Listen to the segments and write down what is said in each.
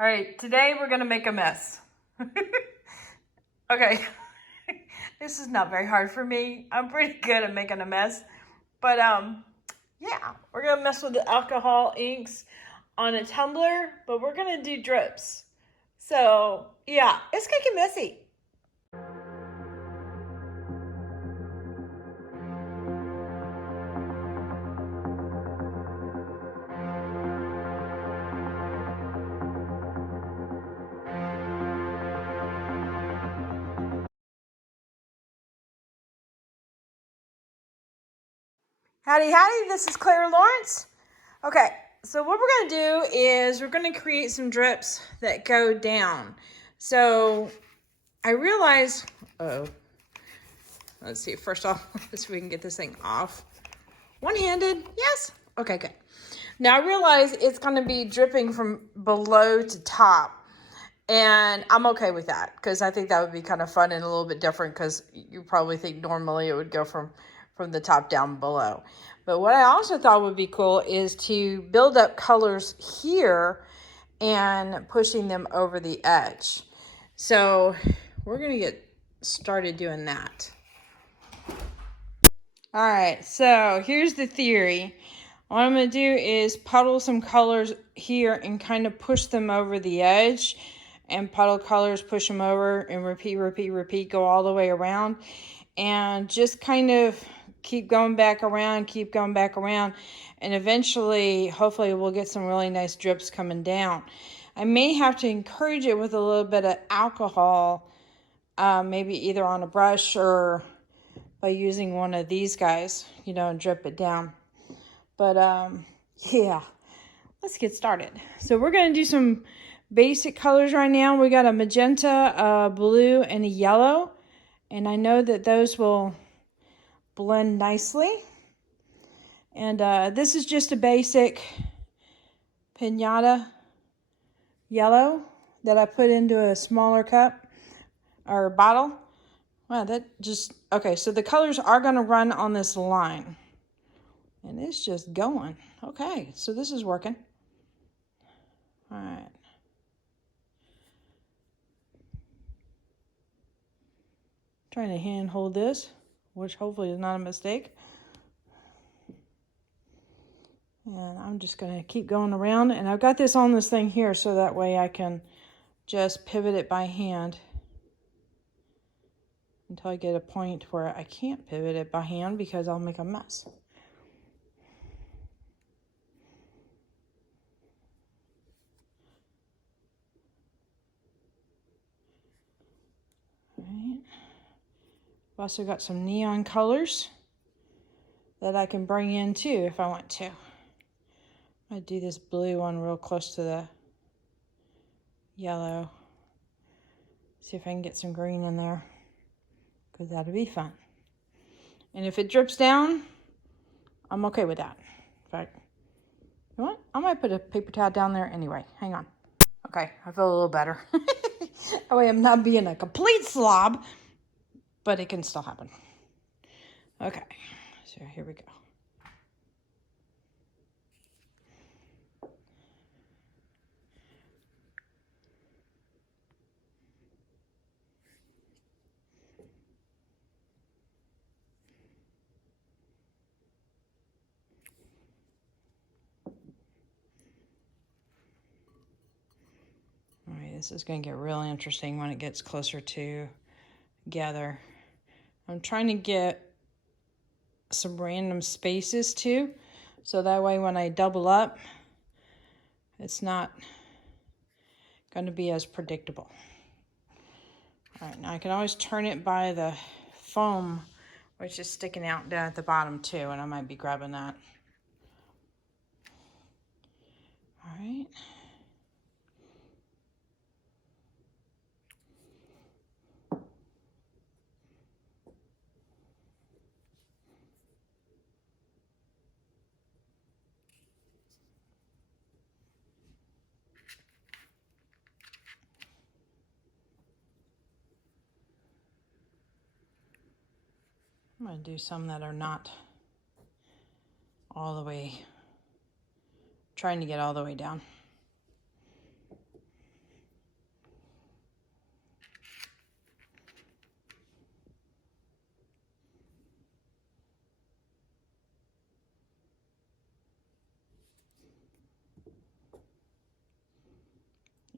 All right, today we're gonna make a mess. Okay, this is not very hard for me. I'm pretty good at making a mess. But yeah, we're gonna mess with the alcohol inks on a tumbler, but we're gonna do drips. So yeah, it's gonna get messy. Howdy, howdy, this is ClaraLawrence. Okay, so what we're gonna do is we're gonna create some drips that go down. So I realize, let's see, first off, let's see if we can get this thing off. One-handed, yes? Okay, good. Now I realize it's gonna be dripping from below to top. And I'm okay with that because I think that would be kind of fun and a little bit different because you probably think normally it would go from the top down below. But what I also thought would be cool is to build up colors here and pushing them over the edge. So we're going to get started doing that. All right, so here's the theory. What I'm going to do is puddle some colors here and kind of push them over the edge. And puddle colors, push them over, and repeat, repeat, repeat, go all the way around. And just kind of keep going back around, keep going back around. And eventually, hopefully, we'll get some really nice drips coming down. I may have to encourage it with a little bit of alcohol, maybe either on a brush or by using one of these guys, you know, and drip it down. But, yeah, let's get started. So we're going to do some basic colors right now. We got a magenta, a blue, and a yellow. And I know that those will blend nicely. And this is just a basic pinata yellow that I put into a smaller cup or bottle. Wow, that just, okay, so the colors are going to run on this line. And it's just going. Okay, so this is working. All right. Trying to hand hold this, which hopefully is not a mistake. And I'm just going to keep going around. And I've got this on this thing here so that way I can just pivot it by hand until I get a point where I can't pivot it by hand because I'll make a mess. All right. I've also got some neon colors that I can bring in too if I want to. I'm going to do this blue one real close to the yellow. See if I can get some green in there because that'll be fun. And if it drips down, I'm okay with that. In fact, you know what? I might put a paper towel down there anyway. Hang on. Okay, I feel a little better. That way I'm not being a complete slob, but it can still happen. Okay, so here we go. All right, this is going to get really interesting when it gets closer together. I'm trying to get some random spaces too, so that way when I double up, it's not going to be as predictable. All right, now I can always turn it by the foam, which is sticking out down at the bottom too, and I might be grabbing that. All right. I'm going to do some that are not all the way, trying to get all the way down.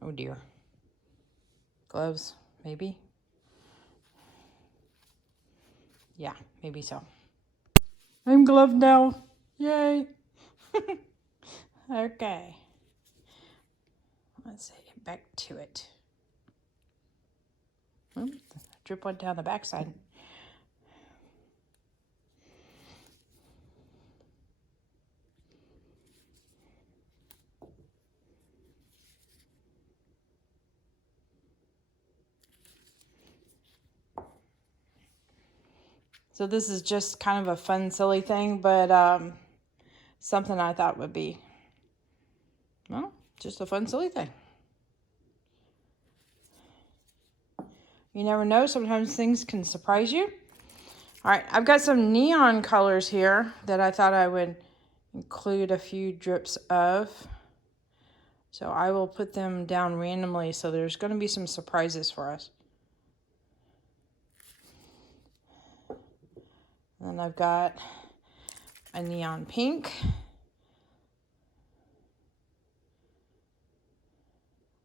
Oh dear. Gloves, maybe? Yeah, maybe so. I'm gloved now. Yay. Okay. Let's get back to it. Oops, drip went down the backside. So this is just kind of a fun, silly thing, but something I thought would be, well, just a fun, silly thing. You never know, sometimes things can surprise you. All right, I've got some neon colors here that I thought I would include a few drips of. So I will put them down randomly, so there's going to be some surprises for us. And then I've got a neon pink.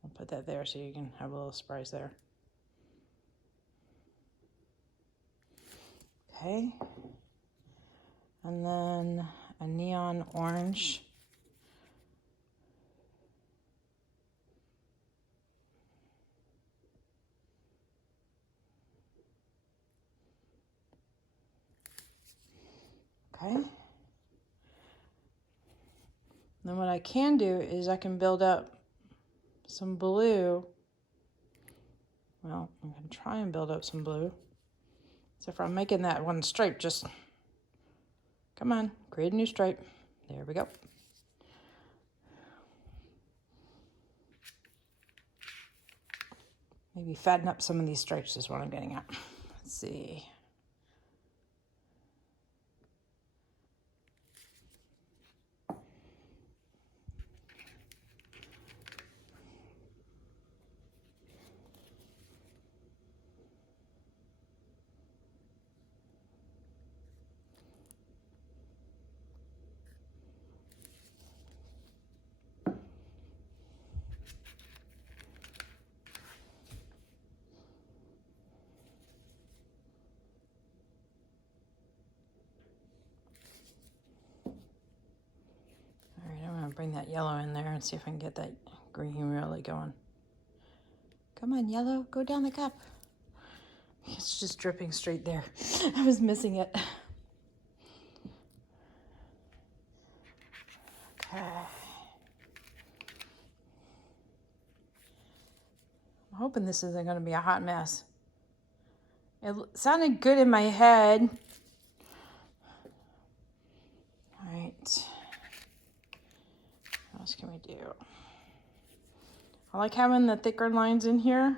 I'll put that there so you can have a little surprise there. Okay. And then a neon orange. Okay. Then what I can do is I can build up some blue. Well, I'm going to try and build up some blue. So if I'm making that one stripe, just come on, create a new stripe. There we go. Maybe fatten up some of these stripes is what I'm getting at. Let's see. Bring that yellow in there and see if I can get that green really going. Come on, yellow, go down the cup. It's just dripping straight there. I was missing it. Okay. I'm hoping this isn't going to be a hot mess. It sounded good in my head. All right. What else can we do? I like having the thicker lines in here.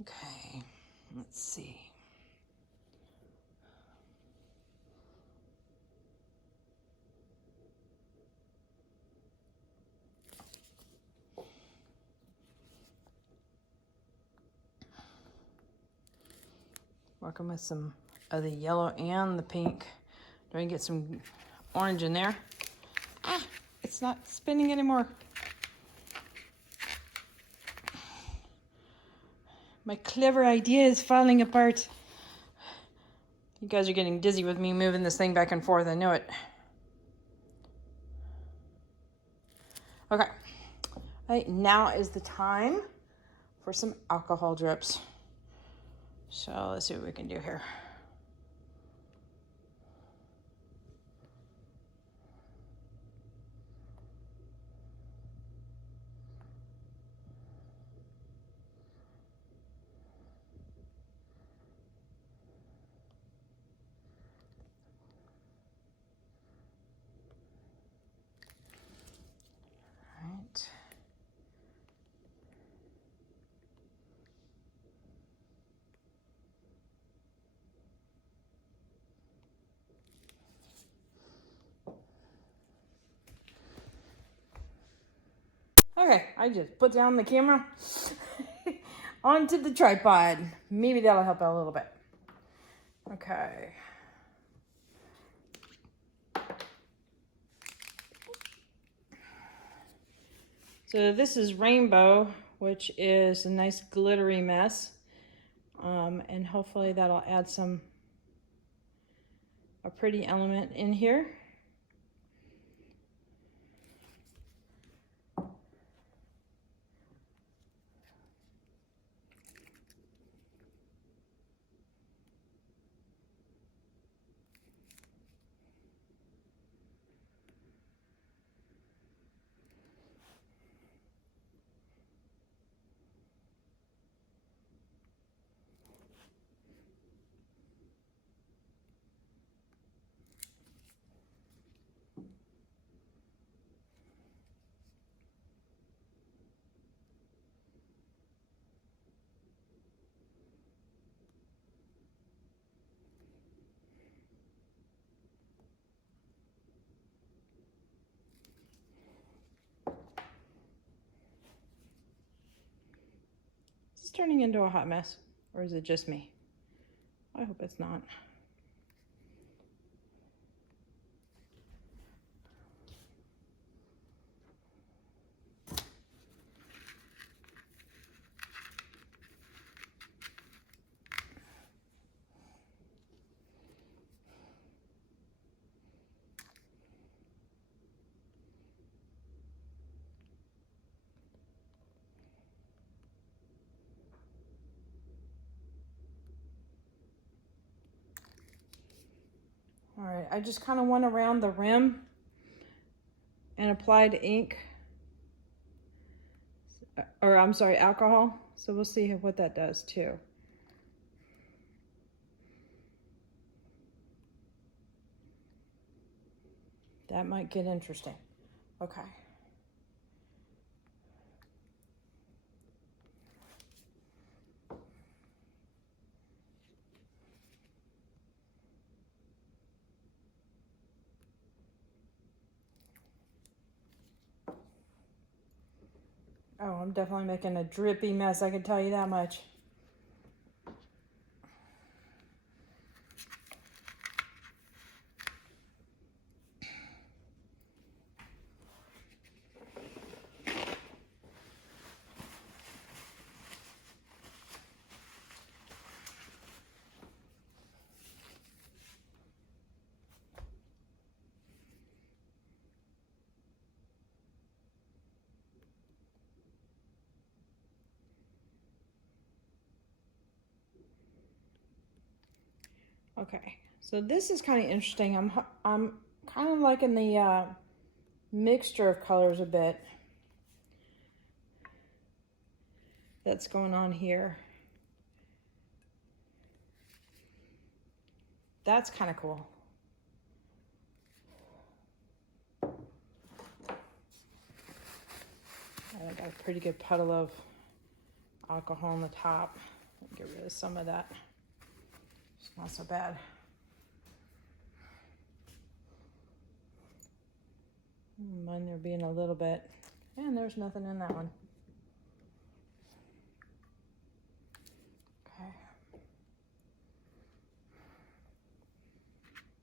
Okay, let's see. Working with some of the yellow and the pink. Trying to get some orange in there. Ah, it's not spinning anymore. My clever idea is falling apart. You guys are getting dizzy with me moving this thing back and forth. I know it. Okay. All right, now is the time for some alcohol drips. So let's see what we can do here. All right. Okay, I just put down the camera onto the tripod. Maybe that'll help out a little bit. Okay. So this is Rainbow, which is a nice glittery mess. And hopefully that'll add a pretty element in here. Is this turning into a hot mess, or is it just me? I hope it's not. All right, I just kind of went around the rim and applied ink, or I'm sorry, alcohol. So we'll see what that does too. That might get interesting. Okay. Oh, I'm definitely making a drippy mess, I can tell you that much. Okay, so this is kind of interesting. I'm kind of liking the mixture of colors a bit that's going on here. That's kind of cool. I got a pretty good puddle of alcohol on the top. Get rid of some of that. It's not so bad. Mind there being a little bit. And there's nothing in that one. Okay.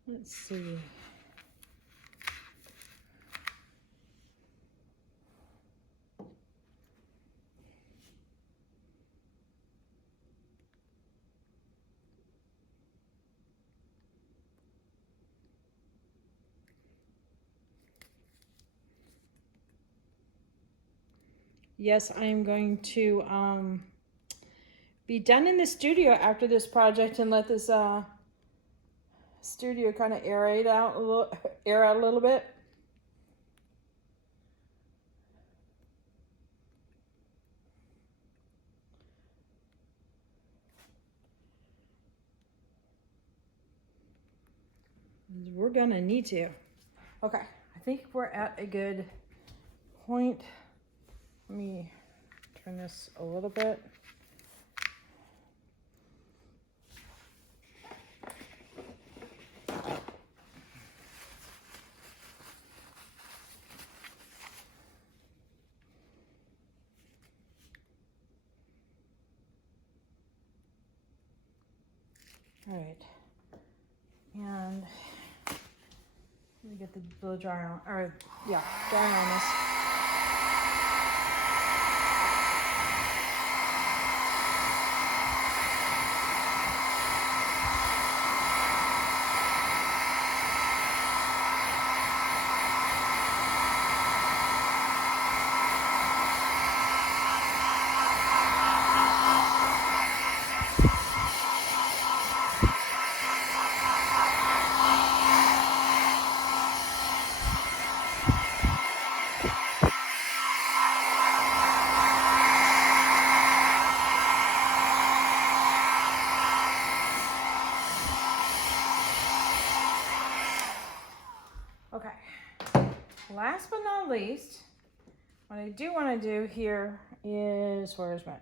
Let's see. Yes, I am going to be done in the studio after this project and let this studio kind of air out a little bit. We're gonna need to. Okay, I think we're at a good point. Let me turn this a little bit. All right, and let me get the blow dryer on, or yeah, dryer on this. last but not least, what I do want to do here is, where's my...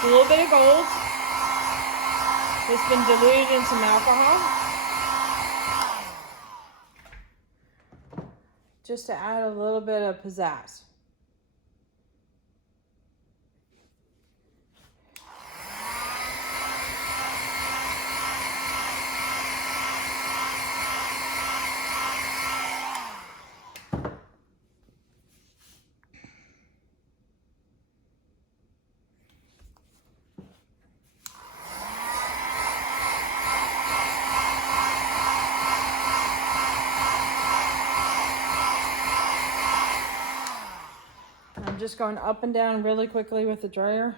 A little bit of gold. It's been diluted in some alcohol. Just to add a little bit of pizzazz. I'm just going up and down really quickly with the dryer.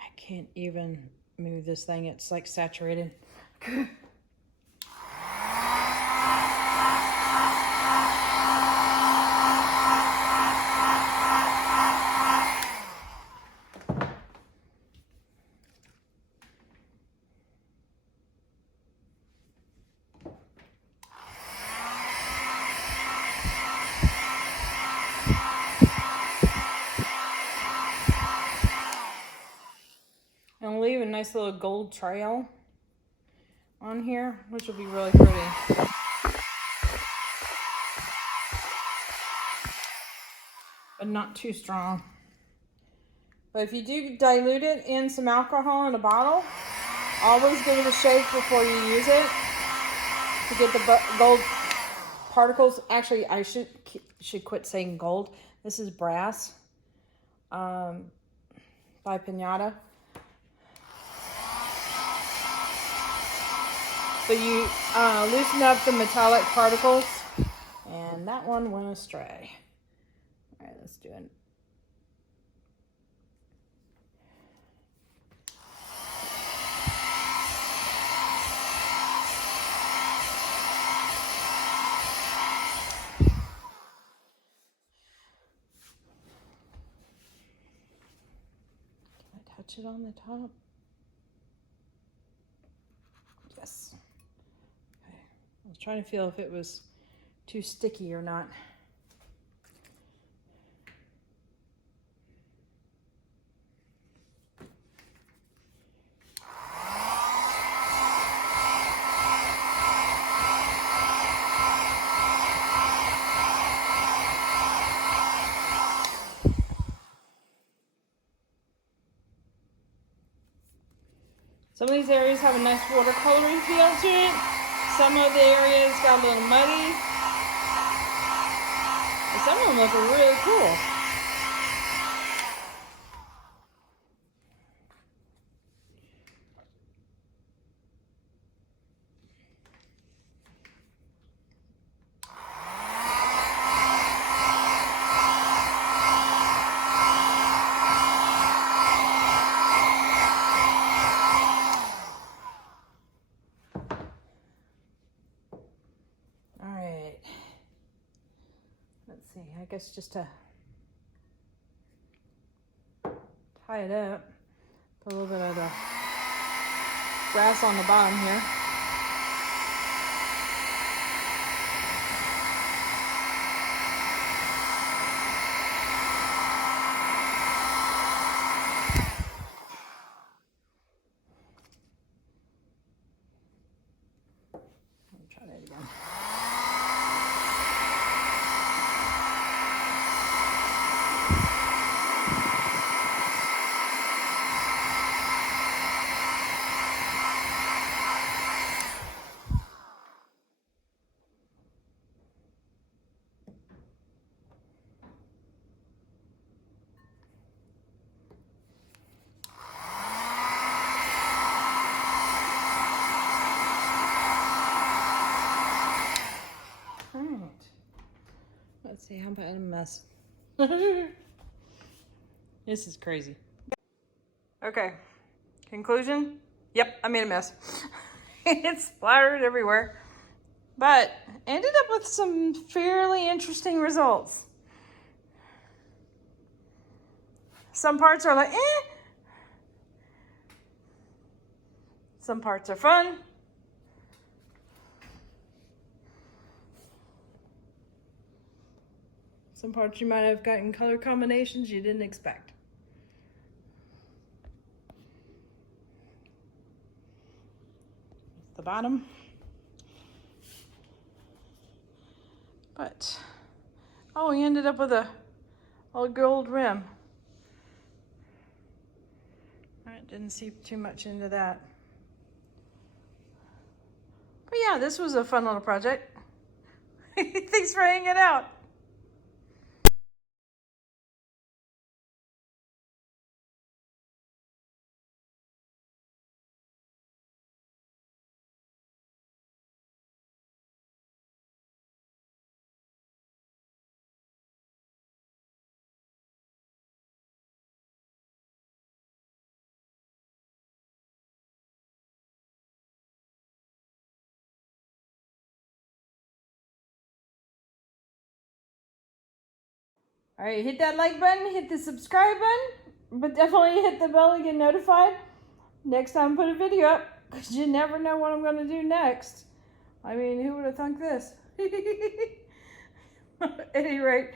I can't even move this thing. It's like saturated. And leave a nice little gold trail on here, which will be really pretty. But not too strong. But if you do dilute it in some alcohol in a bottle, always give it a shake before you use it to get the gold particles. Actually, I should quit saying gold. This is brass by Pinata. So you loosen up the metallic particles, and that one went astray. All right, let's do it. Can I touch it on the top? Yes. Okay. I was trying to feel if it was too sticky or not. Some of these areas have a nice watercolory feel to it. Some of the areas got a little muddy. But some of them look really cool. I guess just to tie it up, put a little bit of the brass on the bottom here. Try that again. Let's see, how about a mess? This is crazy. Okay, conclusion? Yep, I made a mess. It's splattered everywhere. But ended up with some fairly interesting results. Some parts are like, eh. Some parts are fun. Some parts you might have gotten color combinations you didn't expect. The bottom. But, oh, we ended up with a gold rim. I didn't see too much into that. But yeah, this was a fun little project. Thanks for hanging out. All right, hit that like button, hit the subscribe button, but definitely hit the bell to get notified next time I put a video up, because you never know what I'm going to do next. I mean, who would have thunk this? At any rate,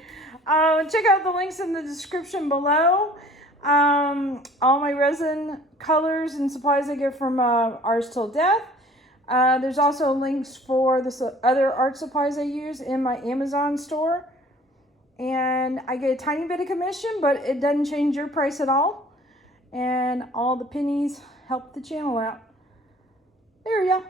check out the links in the description below. All my resin colors and supplies I get from Arts Till Death. There's also links for the other art supplies I use in my Amazon store. And I get a tiny bit of commission, but it doesn't change your price at all. And all the pennies help the channel out. There we go.